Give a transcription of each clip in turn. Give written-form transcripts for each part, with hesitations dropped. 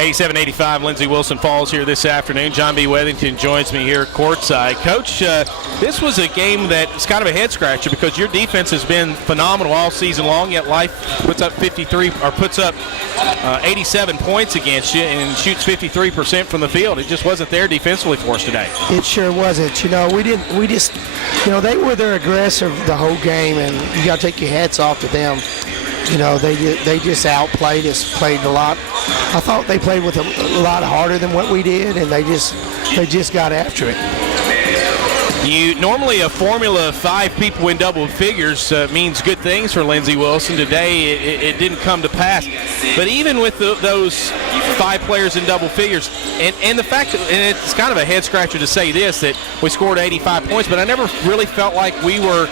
87-85, Lindsey Wilson falls here this afternoon. John B. Wethington joins me here courtside. Coach, this was a game that's kind of a head-scratcher because your defense has been phenomenal all season long, yet Life puts up 87 points against you and shoots 53% from the field. It just wasn't there defensively for us today. It sure wasn't. They were their aggressor the whole game, and you got to take your hats off to them. They just outplayed us, played a lot. I thought they played with a lot harder than what we did, and they just got after it. Normally a formula of 5 people in double figures means good things for Lindsey Wilson. Today it didn't come to pass. But even with those 5 players in double figures, and the fact that, and it's kind of a head scratcher to say this, that we scored 85 points, but I never really felt like we were.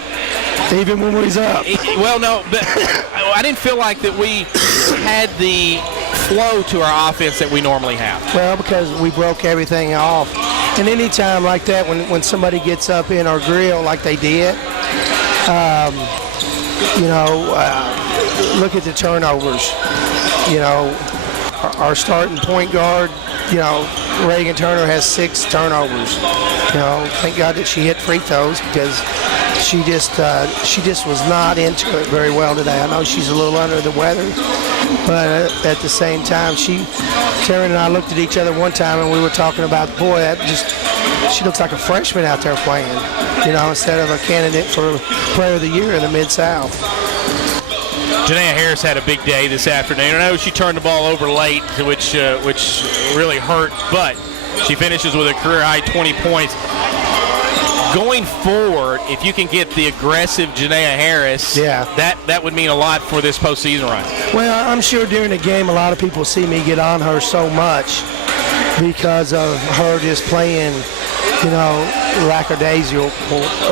Even when we was up. Well, no, but I didn't feel like that we had the flow to our offense that we normally have. Well, because we broke everything off. And any time like that, when somebody gets up in our grill like they did, look at the turnovers. Our starting point guard, Reagan Turner has 6 turnovers. Thank God that she hit free throws because she just was not into it very well today. I know she's a little under the weather, but at the same time, Taryn and I looked at each other one time and we were talking about, boy, she looks like a freshman out there playing, instead of a candidate for Player of the Year in the Mid-South. Janaea Harris had a big day this afternoon. I know she turned the ball over late, which really hurt, but she finishes with a career-high 20 points. Going forward, if you can get the aggressive Janaea Harris, that would mean a lot for this postseason run. Well, I'm sure during the game a lot of people see me get on her so much because of her just playing, lackadaisical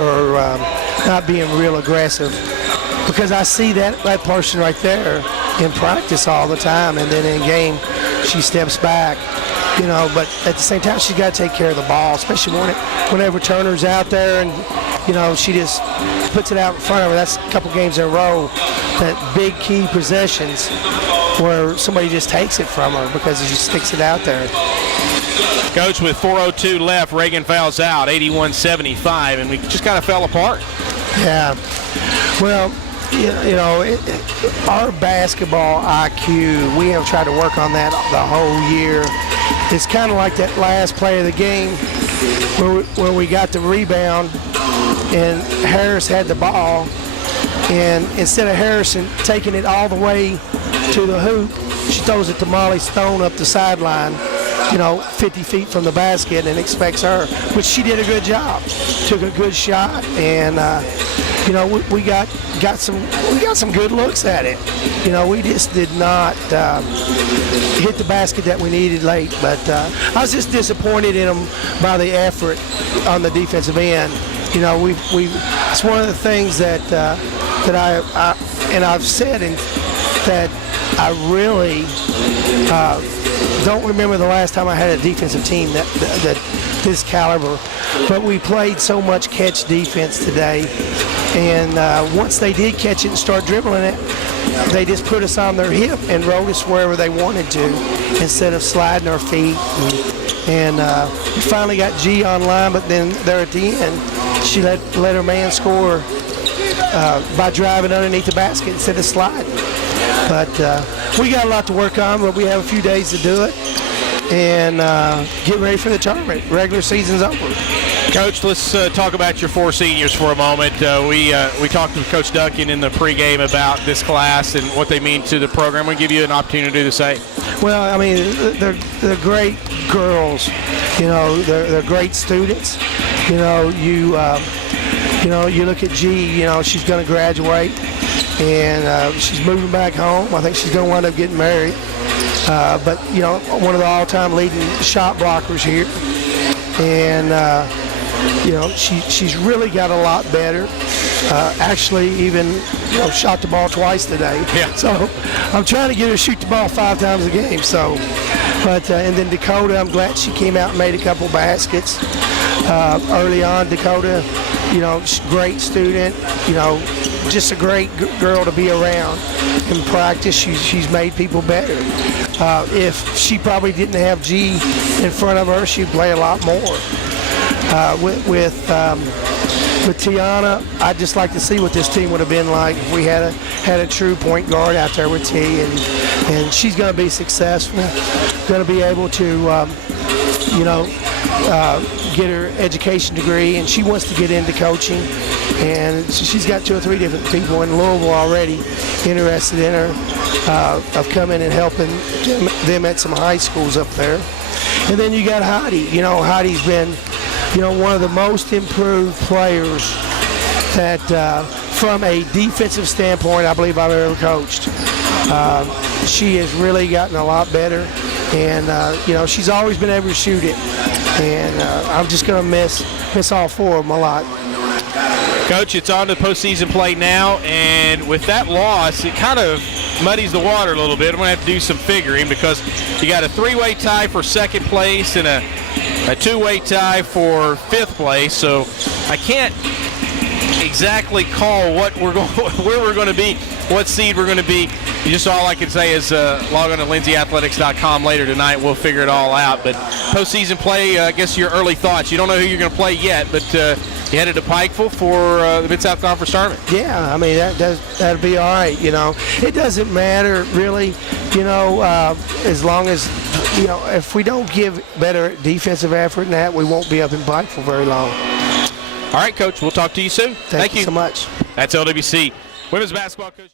or not being real aggressive. Because I see that person right there in practice all the time, and then in game she steps back. But at the same time, she's got to take care of the ball, especially whenever Turner's out there and, she just puts it out in front of her. That's a couple games in a row, that big key possessions where somebody just takes it from her because she sticks it out there. Coach, with 4:02 left, Reagan fouls out, 81-75, and we just kind of fell apart. Yeah. Well, our basketball IQ, we have tried to work on that the whole year. It's kind of like that last play of the game where we got the rebound and Harris had the ball, and instead of Harrison taking it all the way to the hoop, she throws it to Molly Stone up the sideline, 50 feet from the basket, and expects her, which she did a good job. Took a good shot, and we got some good looks at it. We just did not hit the basket that we needed late. But I was just disappointed in them by the effort on the defensive end. It's one of the things that I've said that I really don't remember the last time I had a defensive team that this caliber. But we played so much catch defense today. And once they did catch it and start dribbling it, they just put us on their hip and rode us wherever they wanted to instead of sliding our feet. And we finally got G online, but then there at the end, she let her man score by driving underneath the basket instead of sliding. But we got a lot to work on, but we have a few days to do it and get ready for the tournament. Regular season's over. Coach, let's talk about your 4 seniors for a moment. We talked to Coach Duncan in the pregame about this class and what they mean to the program. We'll give you an opportunity to do the same. Well, I mean, they're great girls. They're great students. You look at G. She's going to graduate, and she's moving back home. I think she's going to wind up getting married. But one of the all-time leading shot blockers here, and she's really got a lot better. Actually, even shot the ball twice today. Yeah. So I'm trying to get her to shoot the ball 5 times a game. So, but and then Dakota, I'm glad she came out and made a couple baskets early on. Dakota, great student. Just a great girl to be around. In practice, she's made people better. If she probably didn't have G in front of her, she'd play a lot more. With Tiana, I'd just like to see what this team would have been like if we had a true point guard out there with T, and she's going to be successful, going to be able to, get her education degree, and she wants to get into coaching, and she's got 2 or 3 different people in Louisville already interested in her, of coming and helping them at some high schools up there. And then you got Heidi. Heidi's been one of the most improved players that, from a defensive standpoint, I believe I've ever coached. She has really gotten a lot better, and she's always been able to shoot it. And I'm just going to miss all 4 of them a lot. Coach, it's on to postseason play now, and with that loss, it kind of muddies the water a little bit. I'm going to have to do some figuring because you got a 3-way tie for 2nd place and a 2-way tie for 5th place. So I can't exactly call where we're going to be, what seed we're going to be. Just all I can say is log on to lindsayathletics.com later tonight. We'll figure it all out. But postseason play, I guess your early thoughts. You don't know who you're going to play yet, but you headed to Pikeville for the Mid-South Conference tournament. Yeah, I mean, that'd be all right, It doesn't matter, really, as long as, if we don't give better defensive effort than that, we won't be up in Pikeville very long. All right, Coach, we'll talk to you soon. Thank you so much. That's LWC women's basketball coach.